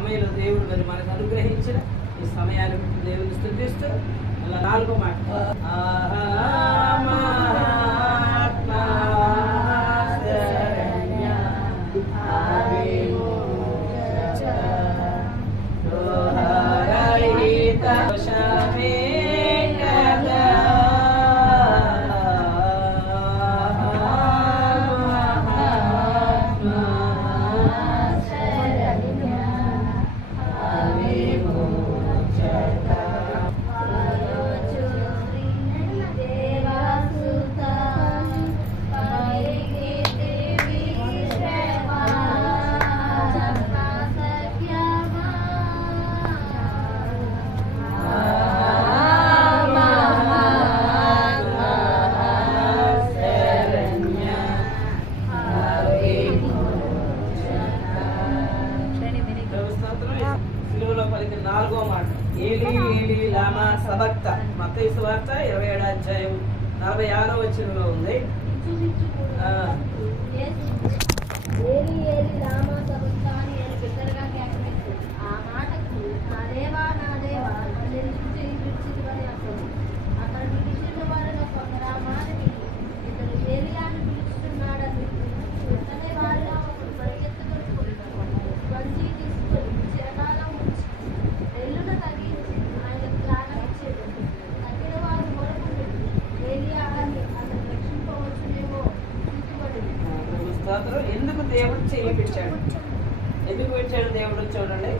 సమయంలో దేవుడు మరి మనకు అనుగ్రహించిన ఈ సమయాన్ని బట్టి దేవుని స్తుతిస్తూ అలా 4వ మాట పలికి 4వ మాట ఏలీ ఏలీ లామా సబక్త మత్తయి సువార్త 27వ అధ్యాయం 46వ వచనంలో ఉంది. ఏలీ ఏలీ లామా సబక్తా అని బిగ్గరగా కేకవేసి ఆ మాటకు నా దేవా నన్ను విడిచితివని అర్థం. అతడు పిలిచిన వారిలో కొందరు ఆ మాట విని ఇతడు ఏలియాను పిలుస్తున్నాడని వెంటనే వారిలో ఒకడు పరిగెత్తుకొని వంచి తీసుకొని చిరకాలం ఉంచి ఎల్లున తగ్గించి ఆయనకు ప్రాణం ఇచ్చేది. తగ్గిన వారు మొదలుకుంటే ఏలియా అని అతను రక్షింపవచ్చునేమో చూపబడి. ఎందుకు దేవుడు చేయించాడు? ఎందుకు పెట్టాడు దేవుడు? చూడండి,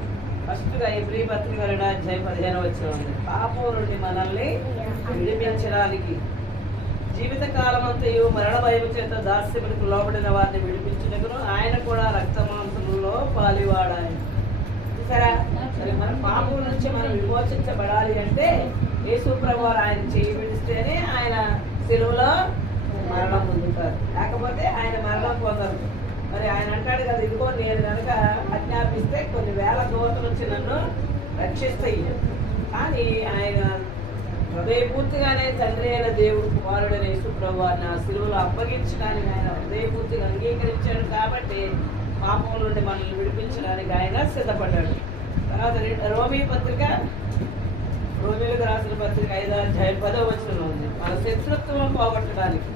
ఫస్ట్గా ఎబ్రీ పత్రిక 2వ అధ్యాయం 15వ వచనం ఉంది. పాపం నుండి మనల్ని విడిపించడానికి జీవిత కాలమంతయు మరణ భయం చేత దాస్యములకు లోబడిన వారిని విడిపించుటకును ఆయన కూడా రక్తమాంసములలో పాలివాడాయన. చూసారా? సరే, మన పాపం నుంచి మనం విమోచించబడాలి అంటే యేసు ప్రభువారు ఆయన చేయి విడిస్తేనే ఆయన సిలువలో మరణం పొందుతారు, లేకపోతే ఆయన మరణం పొందరు. మరి ఆయన అంటాడు కదా, ఇదిగో నేను కనుక ఆజ్ఞాపిస్తే కొన్ని వేల దూతలు వచ్చి నన్ను రక్షిస్తాయి. కానీ ఆయన హృదయపూర్తిగానే తండ్రి అయిన దేవుడు కుమారుడైన యేసు ప్రభువారిని ఆ సిలువలో అప్పగించడానికి ఆయన హృదయపూర్తిగా అంగీకరించాడు. కాబట్టి పాపం నుండి మనల్ని విడిపించడానికి ఆయన సిద్ధపడ్డాడు. తర్వాత రోమీలకు రాసిన పత్రిక 5వ అధ్యాయం 10వ వచనంలో ఉంది. మన శత్రుత్వం పోగొట్టడానికి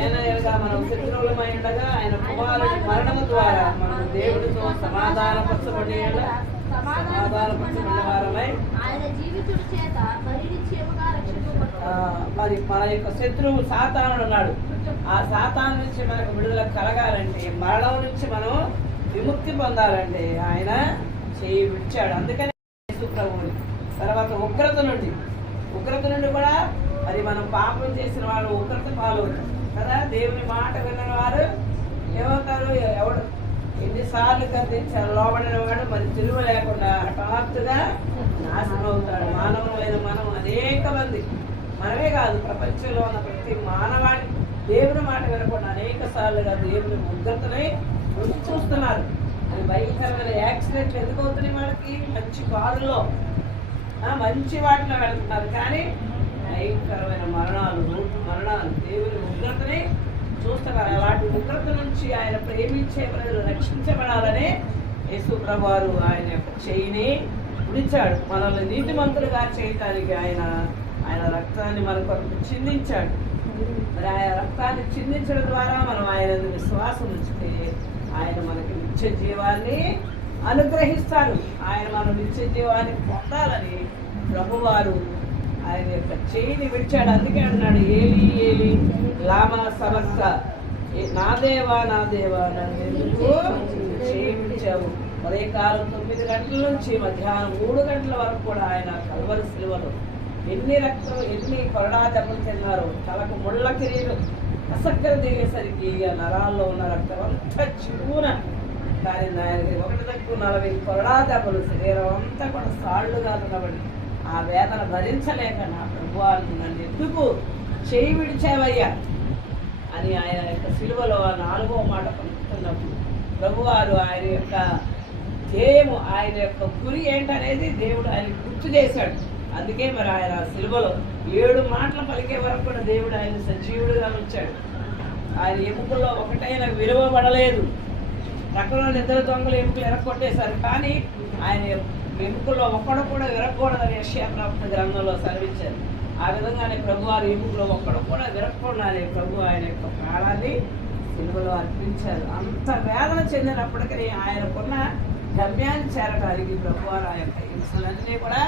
ఏనగా మనం శత్రువులమై ఉండగా ఆయన కుమారుడి మరణము ద్వారా మనం దేవుడితో సమాధానపరచబడి వారమై మరి మన యొక్క శత్రువు సాతానుడు ఉన్నాడు. ఆ సాతాను నుంచి మనకు విడుదల కలగాలంటే, మరణం నుంచి మనం విముక్తి పొందాలంటే ఆయన చేయి విడిచాడు. అందుకని యేసు ప్రభువుని తర్వాత ఉగ్రత నుండి కూడా మరి మనం పాపం చేసిన వాడు ఉగ్రత పాలవుతారు కదా. దేవుని మాట విన్న వారు ఏమవుతారు? ఎవడు ఎన్నిసార్లు కర్తించారు లోబడిన వాడు మరి తిరుగు లేకుండా హఠాత్తుగా నాశనం అవుతాడు. మానవులైన మనం అనేక మంది, మనమే కాదు ప్రపంచంలో ఉన్న ప్రతి మానవాడి దేవుని మాట వినకుండా అనేక సార్లుగా దేవుని ఉగ్రతని రుచి చూస్తున్నారు. అది భయంకరమైన యాక్సిడెంట్లు ఎందుకు అవుతున్నాయి? మనకి మంచి కారులో మంచి వాటిలో వెళ్తున్నారు, కానీ భయంకరమైన మరణాలు దేవుని ఉగ్రతని చూస్తున్నారు. అలాంటి ఉగ్రత నుంచి ఆయన ప్రేమించే ప్రజలు రక్షించబడాలని యేసు ప్రభువారు ఆయన యొక్క చేయిని విడిచాడు. మనల్ని నీతిమంతులుగా చేయటానికి ఆయన రక్తాన్ని మన కొరకు చిందించాడు. మరి ఆయన రక్తాన్ని చిందించడం ద్వారా మనం ఆయన విశ్వాసం ఉంచితే ఆయన మనకి నిత్య జీవాన్ని అనుగ్రహిస్తాడు. ఆయన మనం నిత్య జీవాన్ని పొందాలని ప్రభువారు ఆయన యొక్క చేయిని విడిచాడు. అందుకే అన్నాడు, ఏలీ ఏలీ లామా సబక్త, నా దేవా నన్ను ఎందుకు చేయి విడిచావు? ఉదయకాలం 9 గంటల నుంచి మధ్యాహ్నం 3 గంటల వరకు కూడా ఆయన కల్వరి సిలువలో ఎన్ని కొరడా దెబ్బలు తిన్నారు. తలకు ముళ్ళ కిరీటం అసక్కర దిగేసరికి ఆ నరాల్లో ఉన్న రక్తం అంతా చివున కారింది. ఆయనకి 140 కొరడా దెబ్బలు, శరీరం అంతా కూడా సాళ్లుగా నిలబడి ఆ వేదన భరించలేక, నా ప్రభువాన్ని నన్ను ఎందుకు చేయి విడిచావయ్యా అని ఆయన యొక్క సిలువలో 4వ మాట పలుకుతున్నప్పుడు ప్రభువారు ఆయన యొక్క ధ్యేయము, ఆయన యొక్క గురి ఏంటనేది దేవుడు ఆయన గుర్తు చేశాడు. అందుకే మరి ఆయన సిలువలో 7 మాటలు పలికే వరకు కూడా దేవుడు ఆయన సజీవుడిగా ఉంచాడు. ఆయన ఎముకల్లో ఒకటైనా విలువబడలేదు. పక్కన ఇద్దరు దొంగలు ఎముకలు ఎరగొట్టేశారు, కానీ ఆయన ఎముకల్లో ఒక్కడు కూడా విరగకూడదని యెషయా ప్రవక్త గ్రంథంలో సెలవిచ్చారు. ఆ విధంగానే ప్రభు వారి ఎముకలో ఒక్కడు కూడా విరగకుండానే ప్రభు ఆయన యొక్క ప్రాణాన్ని సిలువలో అర్పించారు. అంత వేదన చెందినప్పటికీ ఆయనకున్న గమ్యాన్ని చేరడానికి ప్రభు వారు ఆ యొక్క హింసలన్నీ కూడా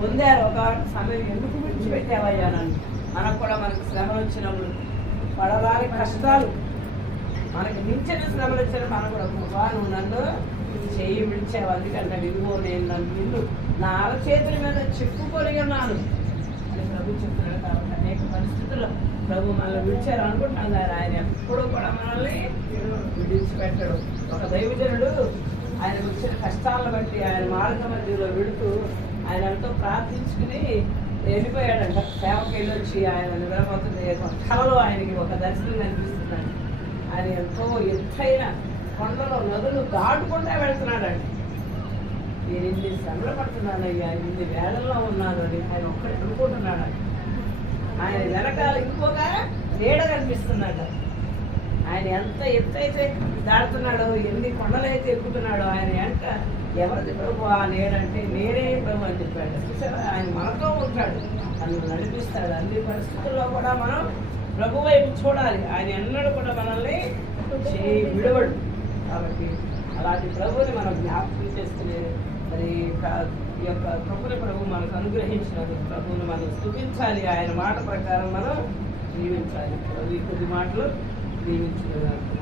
పొందారు. ఒక సమయం ఎందుకు విడిచిపెట్టావయ్యా నన్ను? మనకు కూడా మనకు శ్రమలు వచ్చినప్పుడు పడరాని కష్టాలు మనకి మించిన శ్రమలు వచ్చిన మనం కూడా ప్రభా నువ్వు నన్ను చేయి విడిచావు, అందుకంటే ఇదిగో నేను నన్ను నిన్ను నా అరచేతుల మీద చెప్పుకొని ఉన్నాను అని ప్రభు చెప్తున్నాడు. కాబట్టి అనేక పరిస్థితుల్లో ప్రభు మనల్ని విడిచారు అనుకుంటున్నాను, కానీ ఆయన ఎప్పుడూ కూడా మనల్ని విడిచిపెట్టడు. ఒక దైవజనుడు ఆయనకు వచ్చిన కష్టాలను బట్టి ఆయన మార్గ మధ్యలో వెళుతూ ఆయన ఎంతో ప్రార్థించుకుని వెళ్ళిపోయాడంట. సేవకి వెళ్ళి వచ్చి ఆయన నిద్రపోతుంది కళలో ఆయనకి ఒక దర్శనం కనిపిస్తుందండి. ఆయన ఎంతో ఎత్తైన కొండలో నదులు దాటుకుంటూ వెళ్తున్నాడండి. నేను ఇన్ని శ్రమలు పడుతున్నానయ్యా, ఇన్ని వేదనలో ఉన్నాను అని ఆయన ఒక్కడే అనుకుంటున్నాడు. ఆయన వెనకాల ఇంకొక నీడ కనిపిస్తున్నాడు. ఆయన ఎంత ఎత్తైతే దాడుతున్నాడో, ఎన్ని కొండలైతే ఎక్కుతున్నాడో ఆయన వెంట ఎవరిది ప్రభు ఆ నీడంటే నేనే ప్రభు అని చెప్పాడు. చూసారా, ఆయన మనతో ఉంటాడు, నన్ను నడిపిస్తాడు. అన్ని పరిస్థితుల్లో కూడా మనం ప్రభు వైపు చూడాలి. ఆయన ఎన్నడూ కూడా మనల్ని చేయి విడవడు. కాబట్టి అలాంటి ప్రభుని మనం జ్ఞాపకం చేసుకునే మరి ఈ యొక్క కృపని ప్రభు మనకు అనుగ్రహించినది. ప్రభువుని మనం స్తుతించాలి, ఆయన మాట ప్రకారం మనం జీవించాలి. ఈ కొద్ది మాటలు జీవించలేదు.